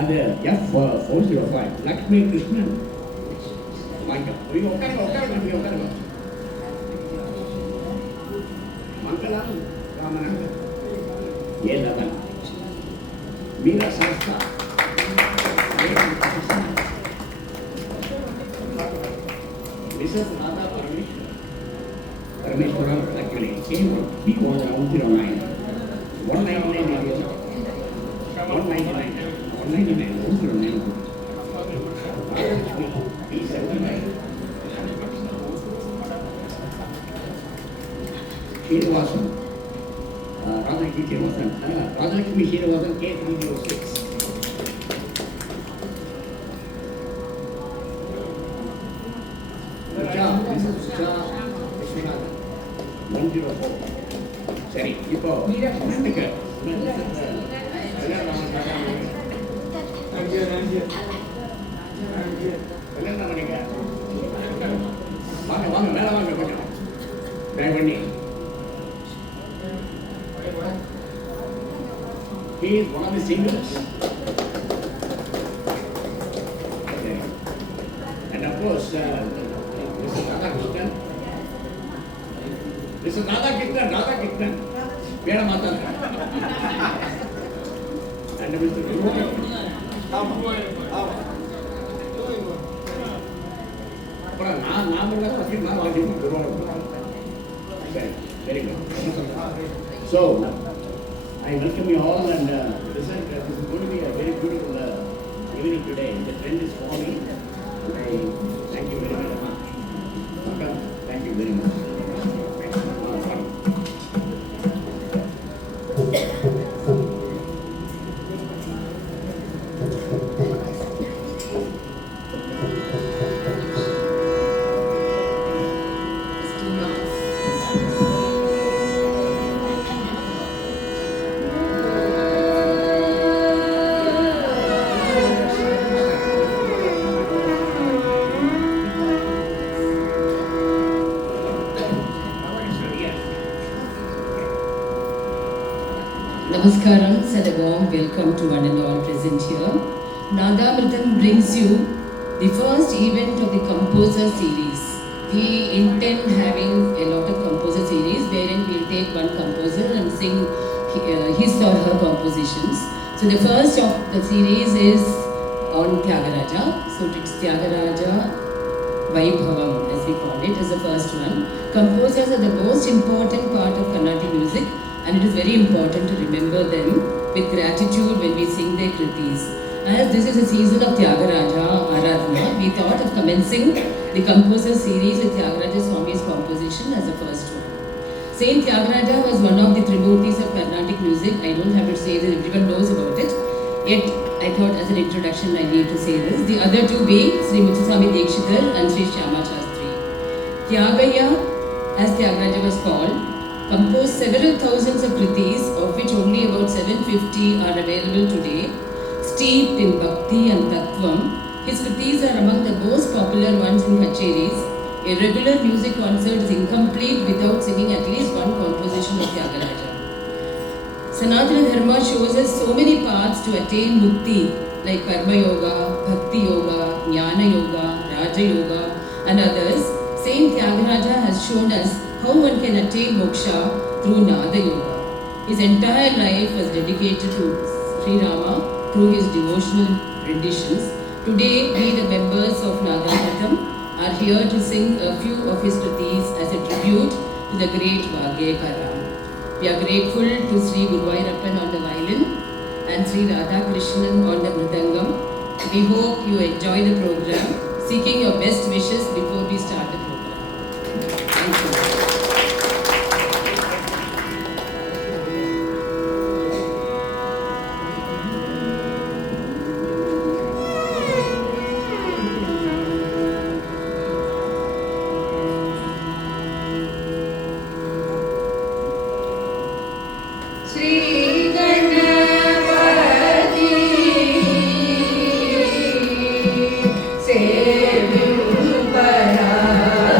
அது F405 லக்ஷ்மி கிருஷ்ணன் உட்காருங்க. மங்களம் Ramanathan A11 Meera Sastha Mrs. Radha Parameshwaran actually came he was around 09 199 Srinivasan Radhakishmi Srinivasan Radhakishmi Srinivasan K306 Mrs. Usha Vishwanathan 104 சரி இப்போ என்னத்துக்கு வாங்க வாங்க மேல வாங்க கொஞ்சம் பேக் பண்ணி he is one of the singers and of course Mrs. Radhakrishnan ಬೇಡ ಮಾತಾಡ and Mr. Very good. So, I welcome you all and this is going to be a very beautiful evening today. The trend is falling and I thank you very much. Thank you very much. Namaskaram, and a warm welcome to one and all present here. Nadamritam brings you the first event of the composer series. We intend having a lot of composer series wherein we'll take one composer and sing his or her compositions. So the first of the series is on Tyagaraja. So it's Tyagaraja Vaibhavam, as we call it, is the first one. Composers are the most important part of Carnatic music, and it is very important to remember them with gratitude when we sing their kritis. As this is a season of Tyagaraja Aradhana, we thought of commencing the composer series with Tyagaraja Swami's composition as the first one. Saint Tyagaraja was one of the Tribhutis of Carnatic music. I don't have to say that, everyone knows about it. Yet, I thought as an introduction I need to say this. The other two being Sri Muthuswami Dikshithar and Sri Shyama Shastri. Tyagaya, as Tyagaraja was called, composed several thousands of kritis, of which only about 750 are available today. Steeped in bhakti and tattvam, his kritis are among the most popular ones in kacheris. A regular music concert is incomplete without singing at least one composition of Tyagaraja. Sanatana Dharma shows us so many paths to attain mukti, like Karma Yoga, Bhakti Yoga, Jnana Yoga, Raja Yoga, and others. Saint Tyagaraja has shown us how one can attain moksha through Nada Yoga. His entire life was dedicated to Sri Rama through his devotional renditions. Today, we, the members of Nadamritam, are here to sing a few of his kritis as a tribute to the great Vagyekara. We are grateful to Sri Guruvayurappan on the violin and Sri Radhakrishnan on the mridangam. We hope you enjoy the program, seeking your best wishes before we start the program. Thank you. Sevu para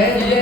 Jai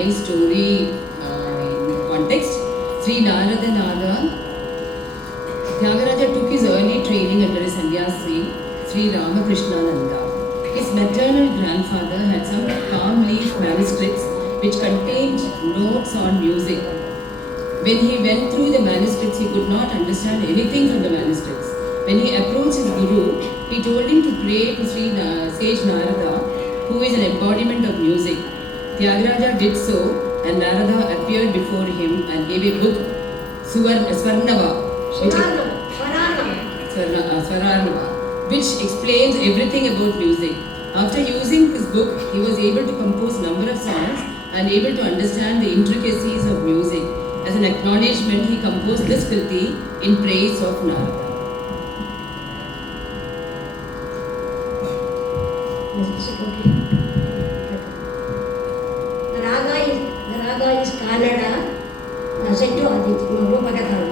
nice story in context. Sri Narada Nada, Tyagaraja took his early training under his sannyasi, Sri Ramakrishnananda. His maternal grandfather had some palm leaf manuscripts which contained notes on music. When he went through the manuscripts, he could not understand anything from the manuscripts. When he approached his guru, he told him to pray to Sage Narada, who is an embodiment of music. Tyagaraja did so, and Narada appeared before him and gave a book, Swarnava, which explains everything about music. After using this book, he was able to compose a number of songs and able to understand the intricacies of music. As an acknowledgement, he composed this Kriti in praise of Narada. The raga is Kannada, Settu Aditya, Rupakathala.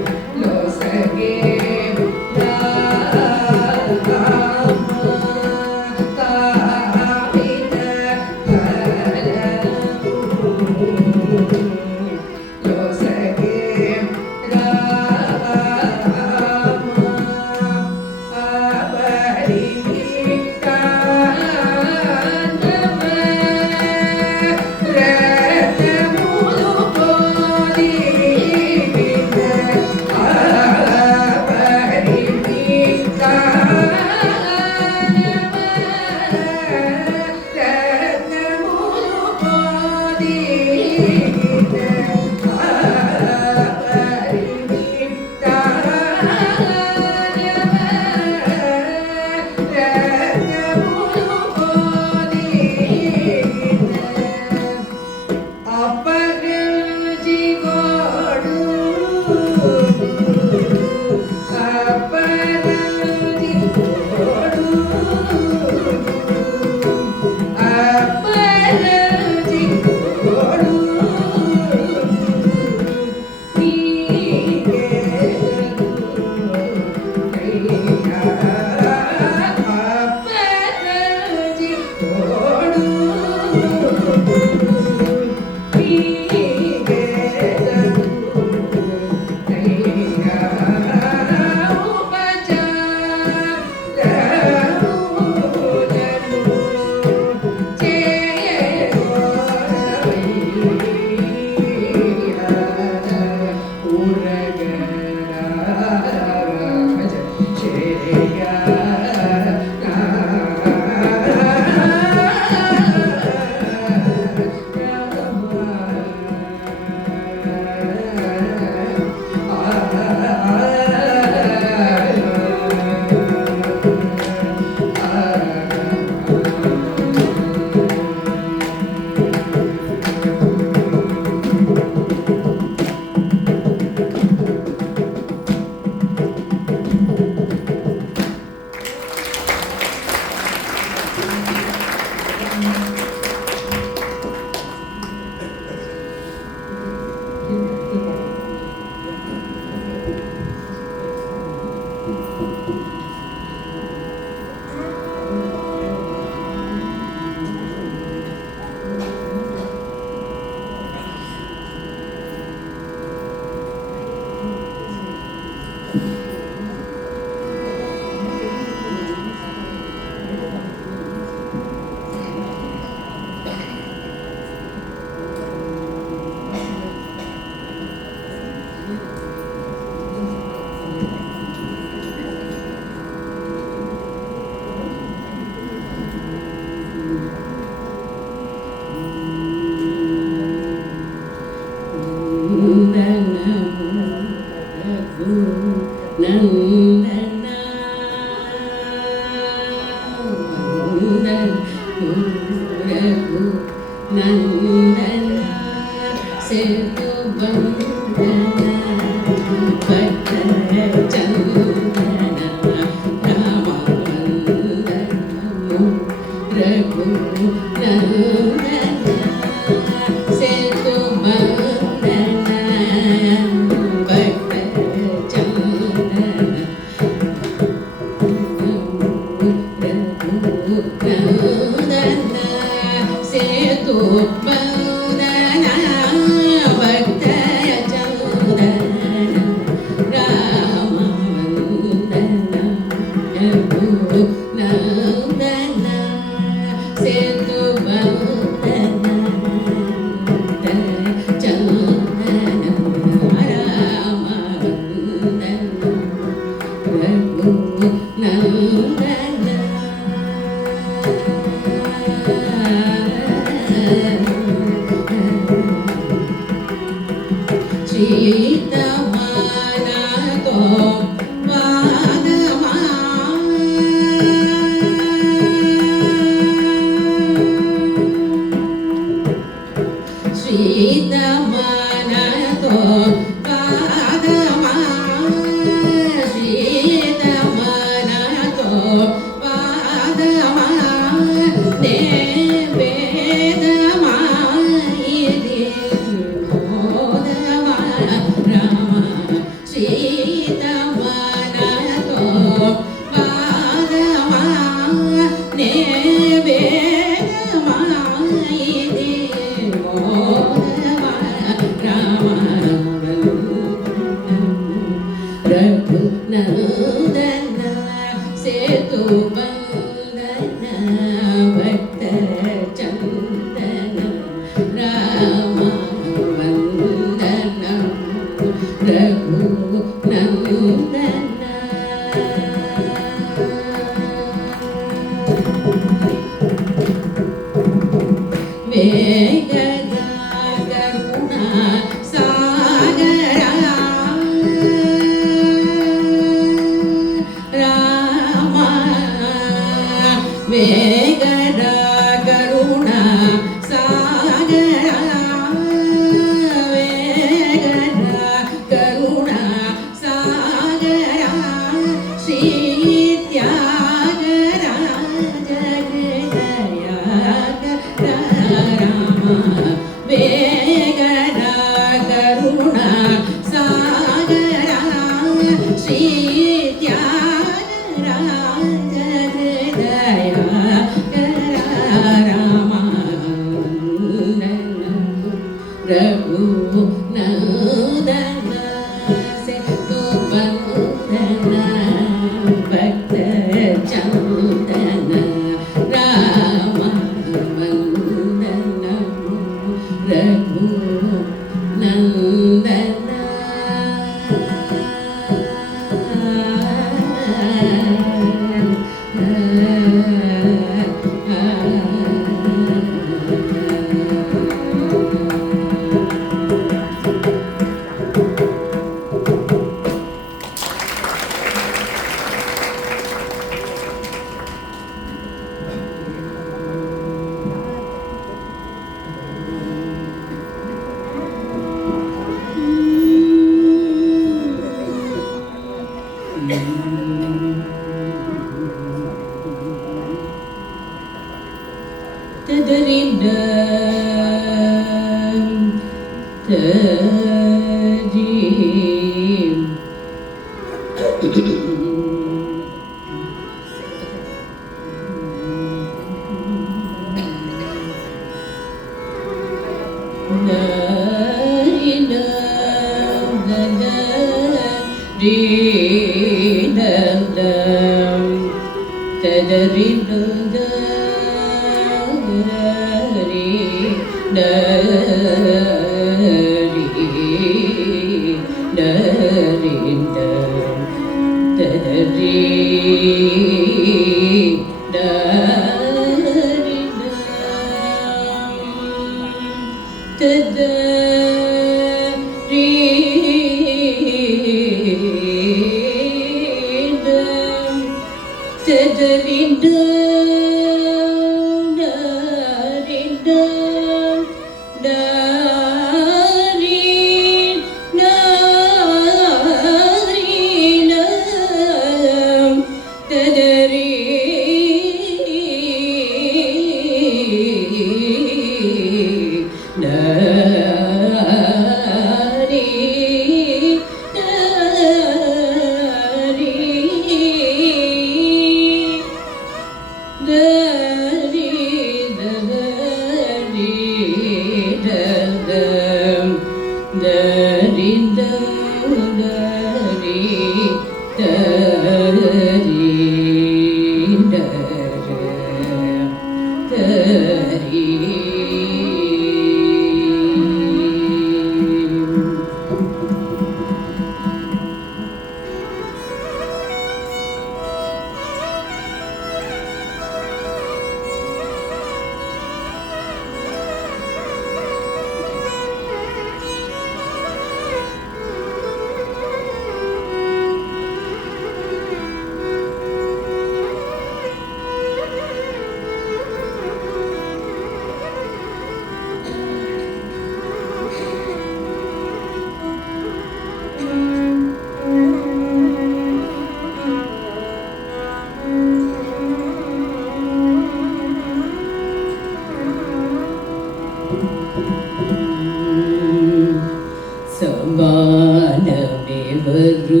సమానమెవరు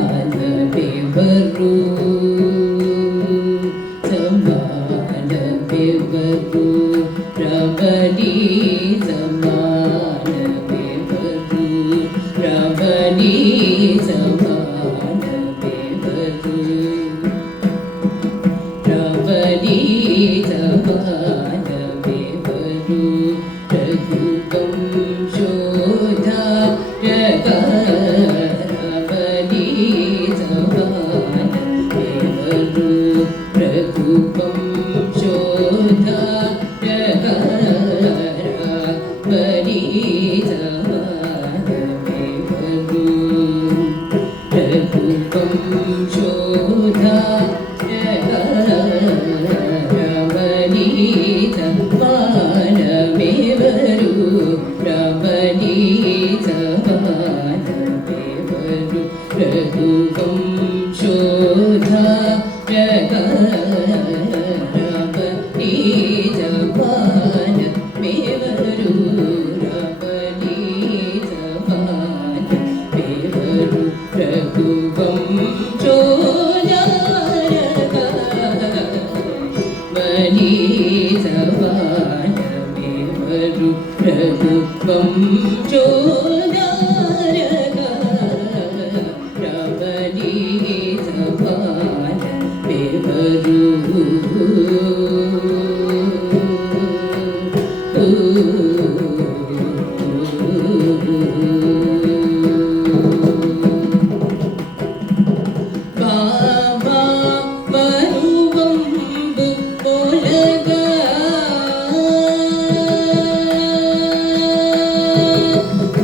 సమానమెవరు సమానమెవరు Ramani సమానమెవరు Ramani సమానమెవరు Ramani సమానమెవరు రఘువంశోధా Ramani సమానమెవరు రఘువంశోధా Ramani సమానమెవరు రఘువంశోధా Ramani సమానమెవరు Ramani సమానమెవరు రఘువంశోధా Ramani సమానమెవరు Ramani సమానమెవరు రఘువంశోధా Ramani సమానమెవరు రఘువంశోధా Ramani సమానమెవరు బాబా బరువంబు పొలగా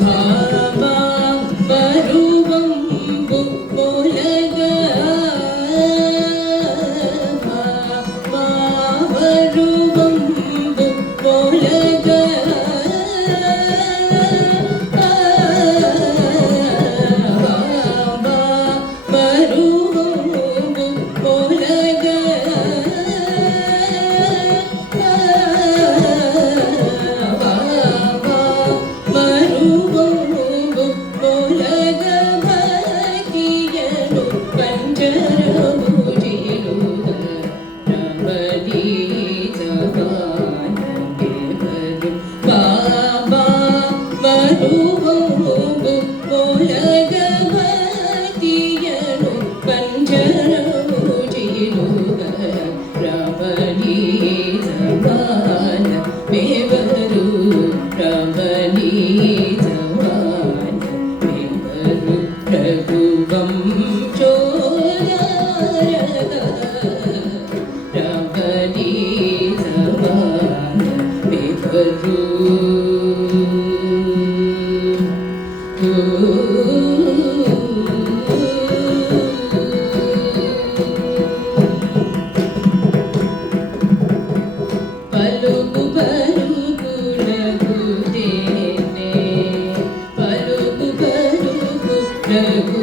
బాబా బరువంబు పొలగా బాబా బరువంబు పొలగా బాబా బరువంబు పొలగా బాబా బరువంబు పొలగా భక్తియను పంజరము జిలుగా రమణీ సమానమెవరు బాబా బరువంబు పొలగా భక్తియను పంజరము జిలుగా రమణీ సమానమెవరు రమణీ సమానమెవరు రఘువంశోధా రమణీ సమానమెవరు పలుకు పలుకులకు తేనే పలుకు పలుకులకు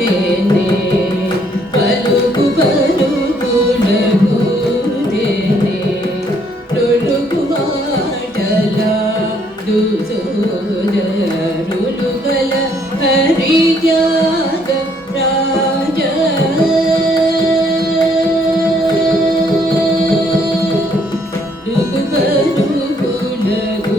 తేనే పలుకు పలుకులకు తేనే తొలుకు మాటలా దుసోదరులు గల హరిత్యాగ రాజ పలుకులకు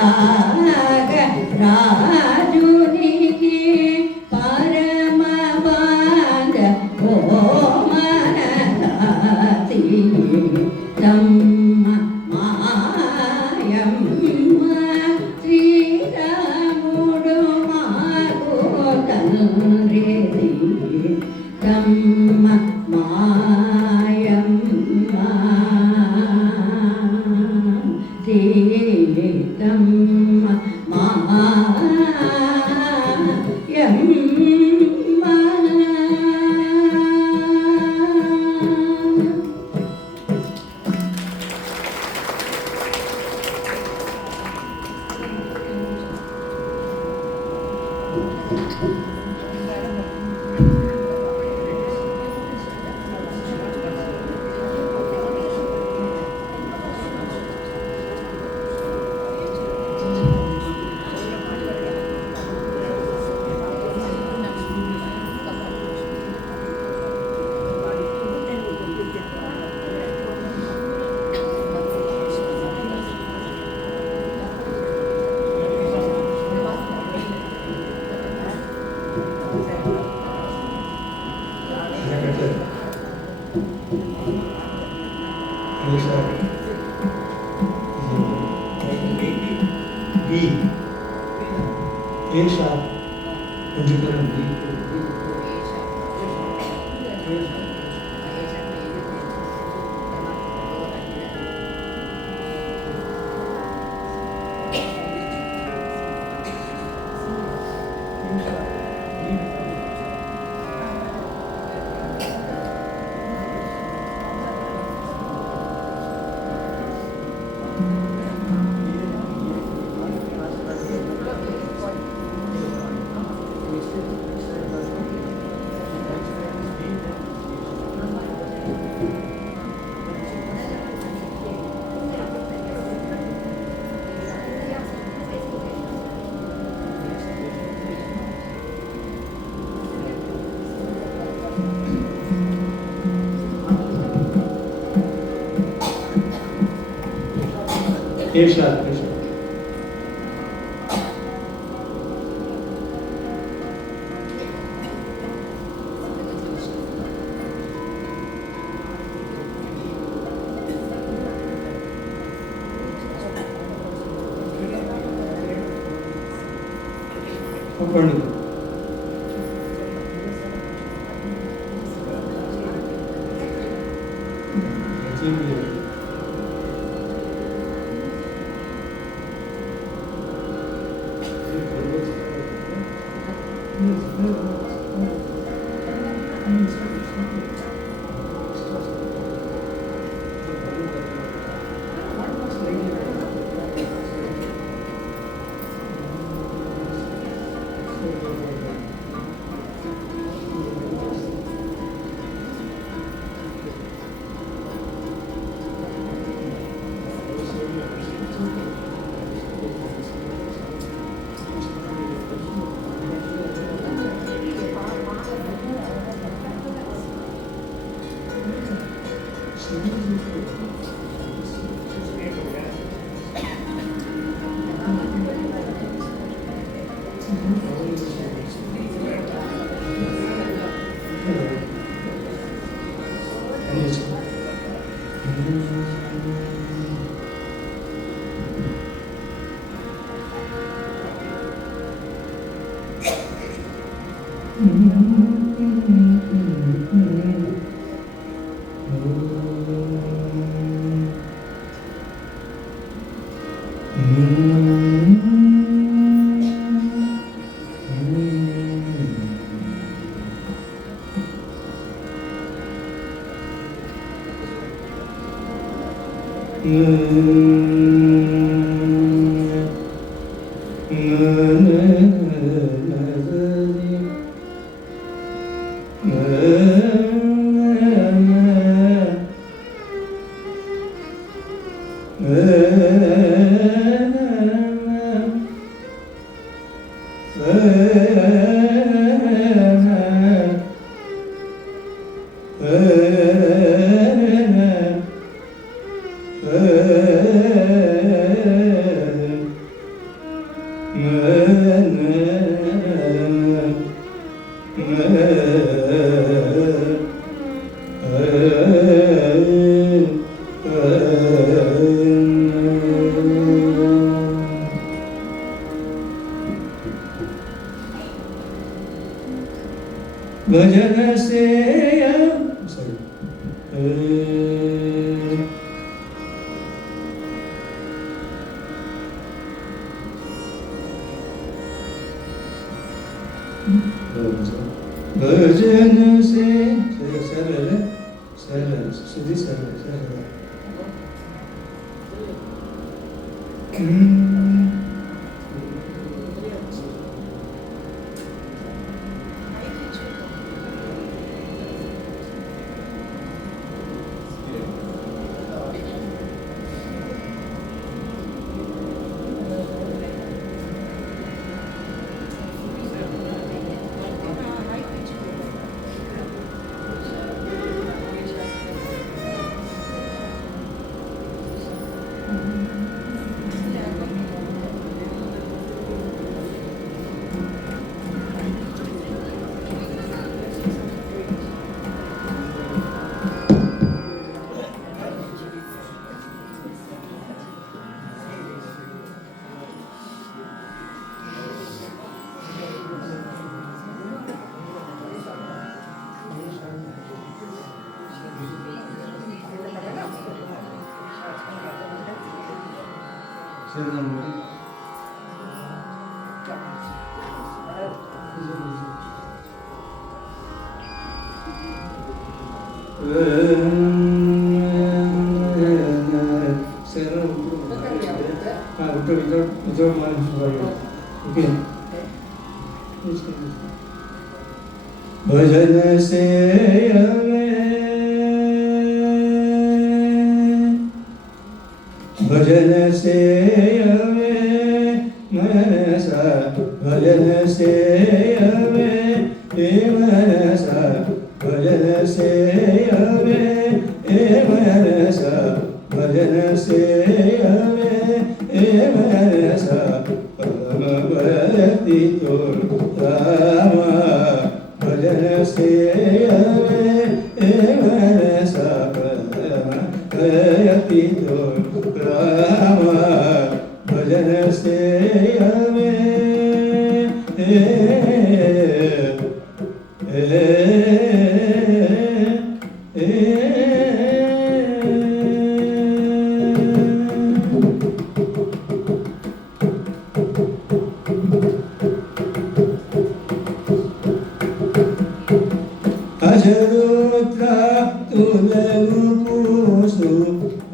ತ್ಯಾಗ ರಾಜುನಿಗೆ ಪರಮ ಬಾಂಧ ಓಮನದಾತಿ ತಮ್ಮ ಮಾಯಮ್ಮ ಶ್ರೀರಾಮುಡು ಮಾಗೋ ತಂದ್ರಿ ತಮ್ಮ ಮಾಯಮ್ಮ ತಮ್ಮ ಮಾಯಮ್ಮ ಭಜನ ಸೇಯ ಭಜನ ಸೇ ಸರಳ ಸರಳ ಸುದ್ದಿ ಸರಳ ಸರಳ ಭಜನ ಸೇಯವೆ ಭಜನ ಸೇಯವೆ ಮನಸ ಭಜನ ಸೇಯವೆ ಹೇ ಮನಸ ಭಜನ ಸೇಯವೆ ಹೇ ಮನಸ ಭಜನ ಸೇಯವೆ ಹೇ ಮನಸ ಪರಮ ಭಕ್ತಿ ತೋರು ರಾಮ ಭಜನ ಸೇಯವೆ ಹೇ ಮನಸ ಪರಮ ಭಕ್ತಿ ತೋರು ರಾಮ ಭಜನ ಸೇಯವೆ ಹೇ ಅಜರುದ್ರ ತುಲಗು ಪೂಸು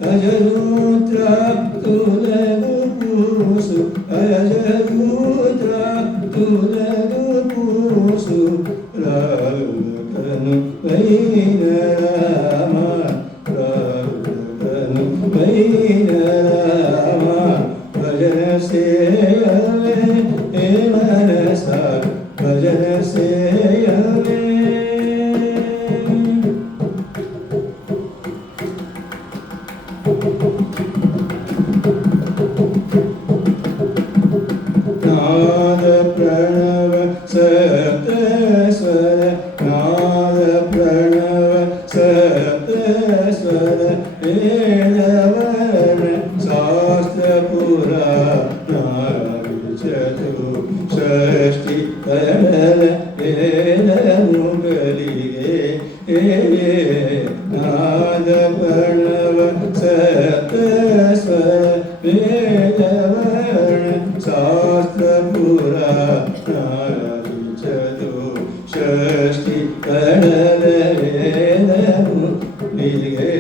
ಅಜರುದ್ರ ತುಲಗು ಪೂಸು ಅಜರುದ್ರ ತುಲಗು ಪೂಸು ರಾಮಕನು ವೈನ ರಾಮ ರಾಮಕನು ವೈನ ರಾಮ ಭಜನ ಸೇಯವೆ ಹೇ ಮನಸ ಭಜನ ಸೇಯವೆ ನಾದ ಪ್ರಣವ ಸಪ್ತ ಸ್ವರ ನಾದ ಪ್ರಣವ ಸಪ್ತ ಸ್ವರ ವೇದವರ್ಣ ಶಾಸ್ತ್ರ ಪುರಾಣ ಚತು ಷಷ್ಠಿ ಕಡಲ ವೇದ ಮುಗಲಿಗೆ ನಾದ ಪ್ರಣವ ಸಪ್ತ ಸ್ವರ ವೇದವರ್ಣ ಶಾಸ್ತ್ರ ಪುರಾಣ ಚತು ಷಷ್ಠಿ ಕಡಲ ವೇದ ಮುಗಲಿಗೆ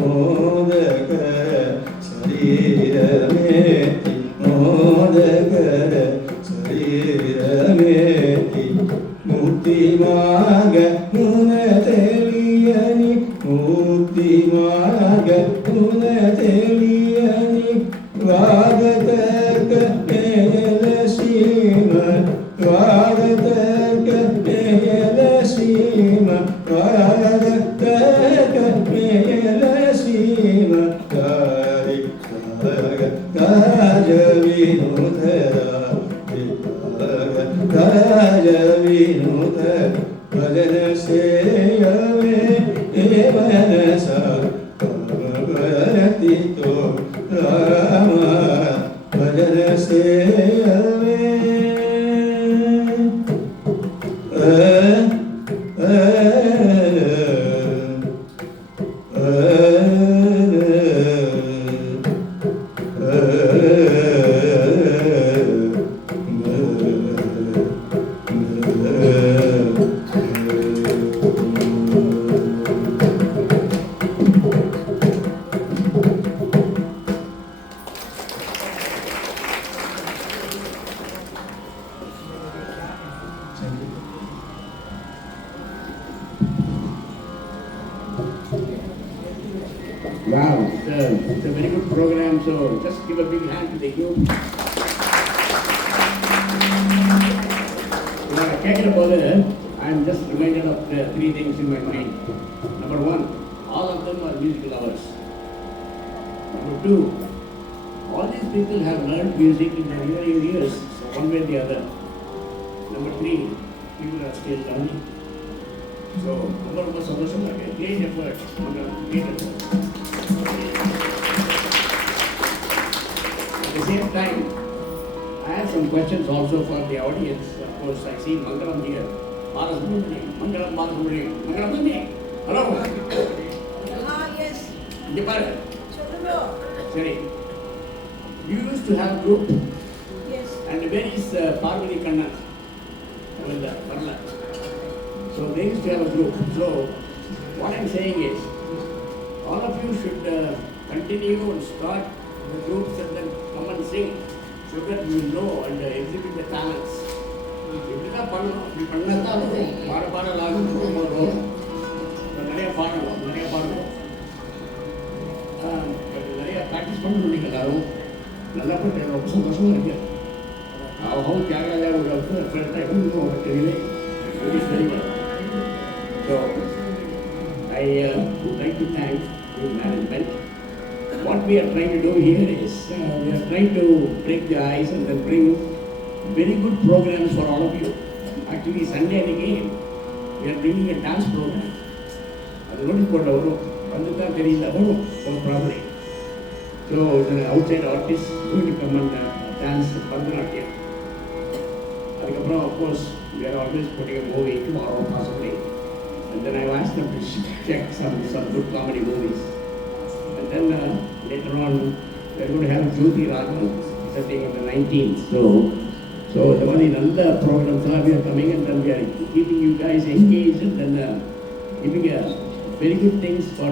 ಮೋದಕ ಶರೀರ ಮೇತಿ ಮೋದಕರ ಶರೀರ ಮೇತಿ ಮುಕ್ತಿ ಮಾರ್ಗ ಮುನ ತಿಳಿಯನಿ ಮುಕ್ತಿ ಮಾರ್ಗ ಮುನ ತಿಳಿಯನಿ ವಾದ ತರ್ಕ ಮೇಲ ಸೀಮ ವಾದ ತರ್ಕ ಮೇಲ ಸೀಮ ವಾದ ತರ್ಕ ಮೇಲ ಸೀಮ ಕಾರಿ ಕಾಜವಿ ರಾಜವಿನುತ ಭಜನ ಸೇಯವೆ ಮನಸ ಭರತಿತೋ ರಾಮ ಭಜನ ಸೇಯವೆ Wow, it's a very good program, so just give a big hand to the group. I can't bother. I'm just reminded of three things in my mind. Number one, all of them are music lovers. Number two, all these people have learned music in their early years, so one way or the other. Number three, people are still learning. So, number one, solution, great effort. Great effort. At the same time, I have some questions also for the audience. Of course, I see Mangalam here. Mangalam Balasubramaniam. Mangalam Bandi. Hello. Yes. இங்க பாரு. சொல்லுங்க. சரி. You used to have group. Yes. And where is Parvati Kannan? Varla. So they used to have a group. So what I'm saying is, all of you should continue and start the groups and then come and sing, so that you know and exhibit the talents. இப்படிதான் பண்ணணும். இப்படி பண்ணா தான் பாடலாகும் வரும். நிறைய பாடணும். நிறைய practice பண்ணணும். நீங்கள் எல்லாரும் நல்லா பண்ண ரொம்ப சந்தோஷமா இருக்கு. How Tyagaraja would have felt, I don't know, but really, it is very well. So, I would like to thank the management. What we are trying to do here is, we are trying to break the ice and then bring very good programs for all of you. Actually, Sunday and again, we are bringing a dance program. அது notice போர்டில் வரும், வந்து தான் தெரியல வரும் properly. So the outside artists going to come and dance Bharatanatyam. அதுக்கப்புறம் of course we are always putting a movie tomorrow possibly. And then I've asked them to check some good comedy movies. And then later on we're going to have Jyoti Raghavan setting on the 19th. So the one in other programs we are coming, and then we are keeping you guys engaged and then giving very good things for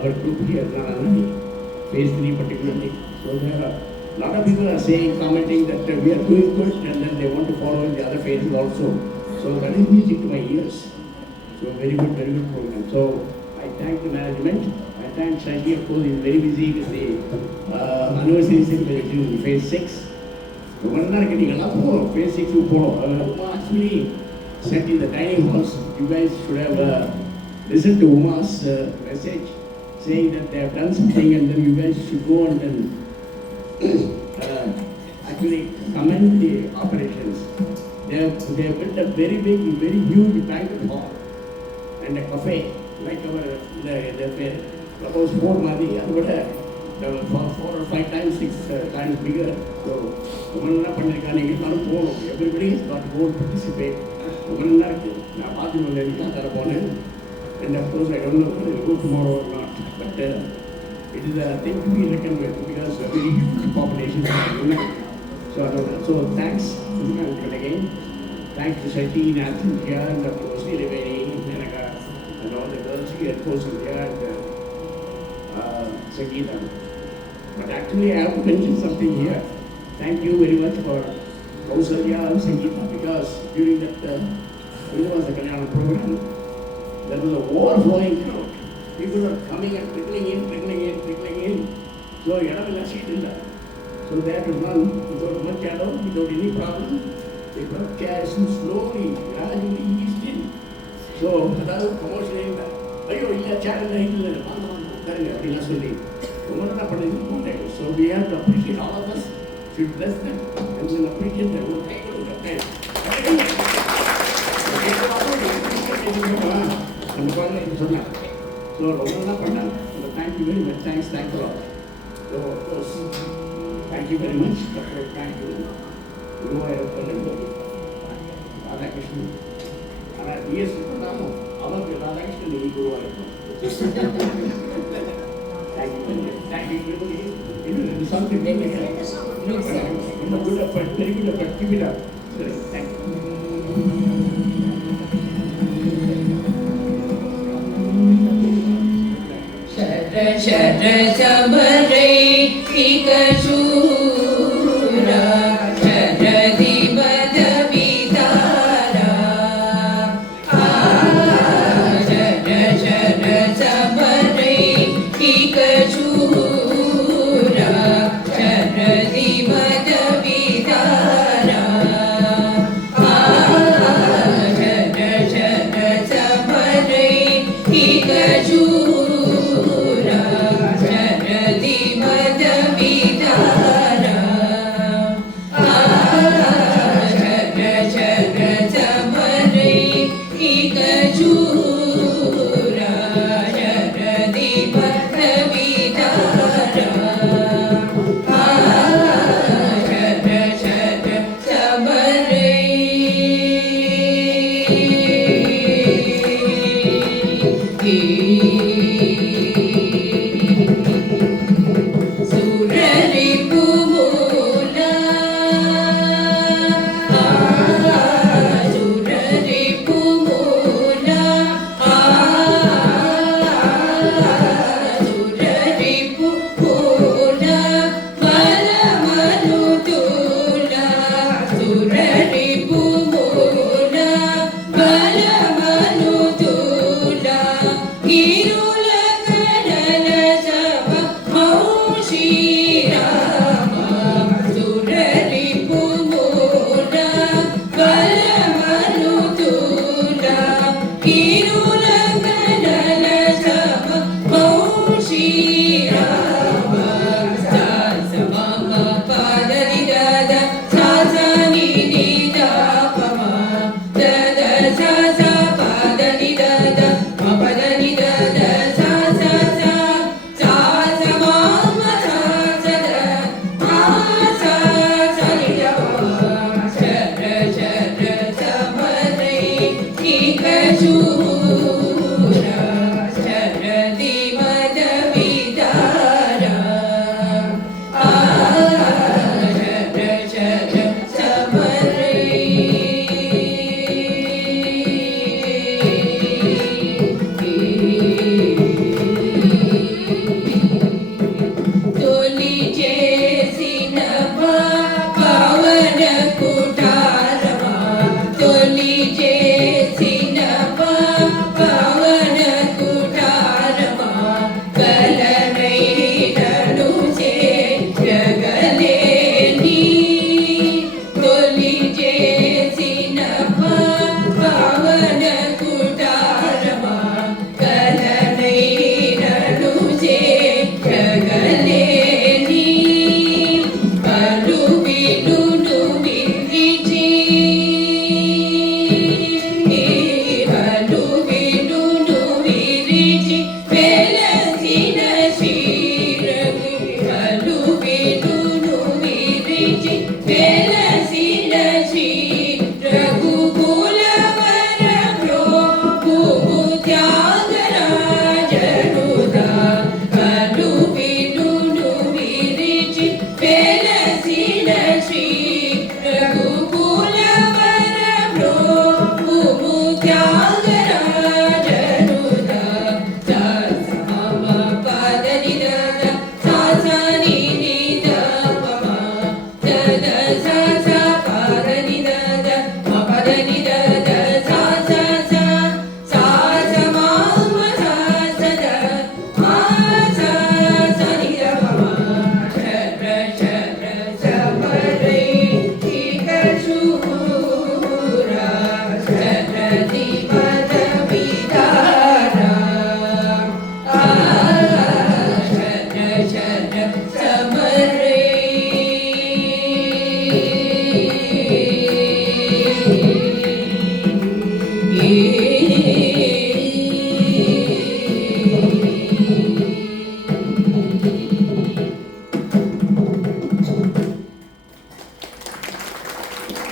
our group here, Rananani, phase 3 particularly. So there are a lot of people are saying, commenting that we are doing good, and then they want to follow in the other phases also. So that is music to my ears. So very good program. So I thank the management. I thank Shaji, of course, he's very busy with the anniversary celebration in phase 6. So one night getting a lot more, phase 6 to follow. Actually sent in the dining halls. You guys should have listened to Uma's message saying that they have done something, and then you guys should go and then actually commend the operations. They have built a very big, very huge banquet hall and a cafe like our the clubhouse 4 Madi, but 4 or 5 times, 6 times bigger. So everybody has got to go participate. And of course I don't know whether it will go tomorrow or not, but it is a thing to be reckoned with because a very huge population is united. So thanks again. Thanks to Sati, Nathan here, and of course Niliveni, Menaka, and all the girls here, Kosu here, and Sangeeta. But actually I have to mention something here. Thank you very much for Kausalya and Sangeeta, because during that Srinivasa Kalyana program, there was a overflowing crowd. People were coming and trickling in. So Yadavilla seat in that. So they had to run without much shadow, without any problem. They brought chairs and slowly, gradually eased in. So that was promotion in that. Ayo, illa chair illa So we have to appreciate all of us. should bless them and then appreciate them. Thank you. நம்ம குழந்தை இது சொன்னாங்க. So ரொம்ப நல்லா பண்ணாங்க. Thank you very much. Thanks lot. So of course thank you very much. Thank you Guruvayurappan Radhakrishnan. ஆனால் டிஎஸ் பண்ணாலும் அவருக்கு ராதாகிருஷ்ணன் நீ குருவாயூரப்பன். Thank you very much. இன்னும் something very good effort, very good effort. Keep it up. Thank you. Sir समरे शूरा शरदि मद विदारा शर समरे शूरा शरदि मद विदारा शर समरे शूरा शरदि मद विदारा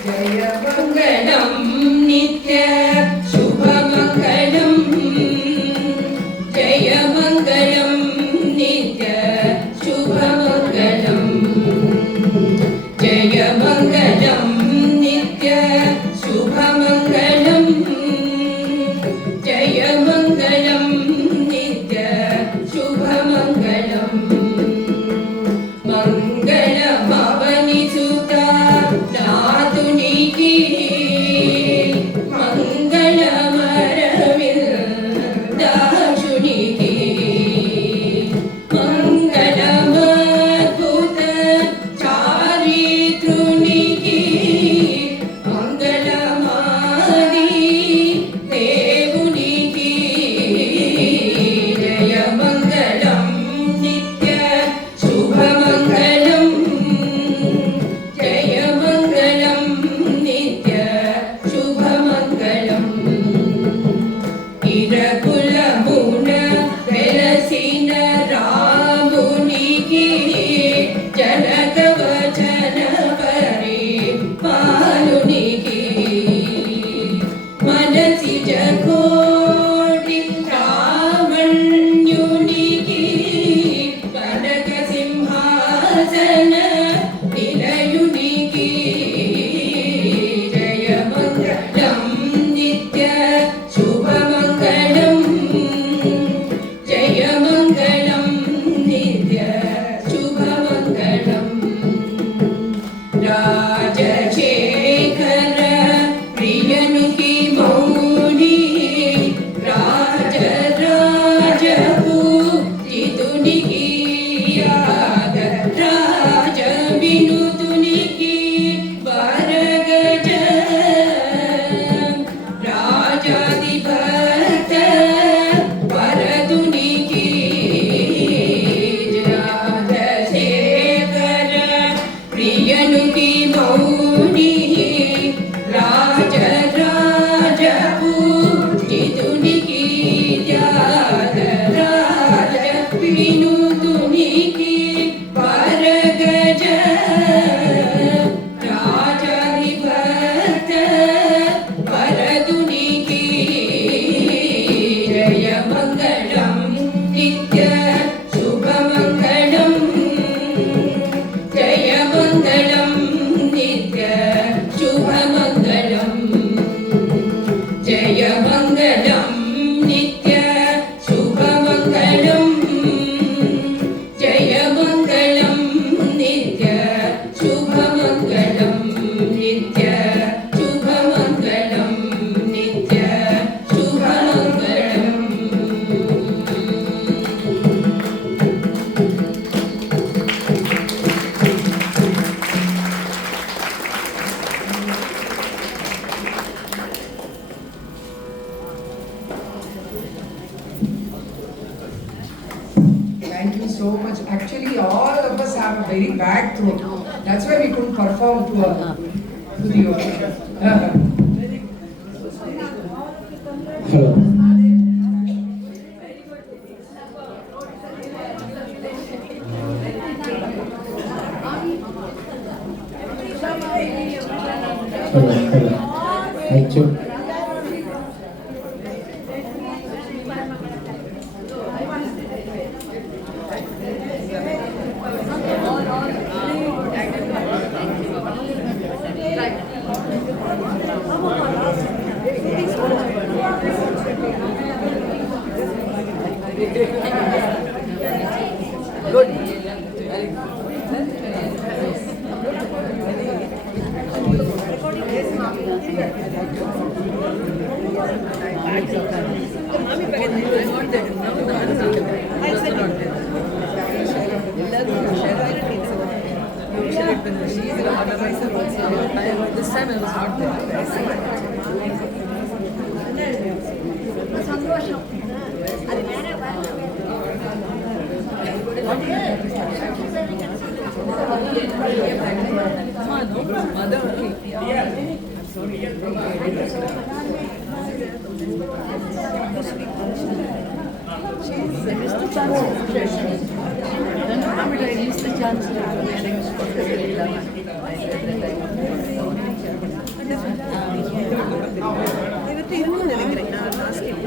जय मंगलम नित्य शुभ मंगलम जय मंगलम नित्य शुभ मंगलम जय मंगलम नित्य शुभ मंगलम जय मंगलम नित्य शुभ मंगलम मंगलमवनि सुता नाथुनिकी मंगलमरविंदाक्षुनिकी मंगलमद्भुत चारित्रुनिकी मंगलमादि దేవునికి జయ మంగళం నిత్య శుభ మంగళం జయ మంగళం నిత్య శుభ మంగళం ఇరకులమున వెలసిన రామునికి జనక వచన పరిపాలునికి మనసి జకోటి రామణ్యునికి కనక సింహాసన నిలయునికి జయ మంగళం నిత్య శుభ మంగళం జయ మంగళం నిత్య శుభ మంగళం రాజశేఖర ప్రియనుకి మౌని రాజరాజపూజితునికి యాగ రాజ వినుతునికి వరగజ రాజాధిపత వరదునికి రాజశేఖర ప్రియనుకి మౌని రాజరాజపూజితునికి త్యాగరాజ వినుతునికి వరగజ రాజాధిపత వరదునికి జయ మంగళం నిత్య శుభ మంగళం జయ మంగళం నిత్య శుభ మంగళం జయ మంగళం నిత్య శుభ మంగళం జయ మంగళం నిత్య శుభ మంగళం నిత్య శుభ మంగళం నిత్య శుభ మంగళం Thank you so much. Actually, all of us have a very bad throat. That's why we couldn't perform to the occasion. Hello. Hello. Thank you. This time I was not there. సంతోషం అది వేరే mother only. Then I missed the chance to Ask him.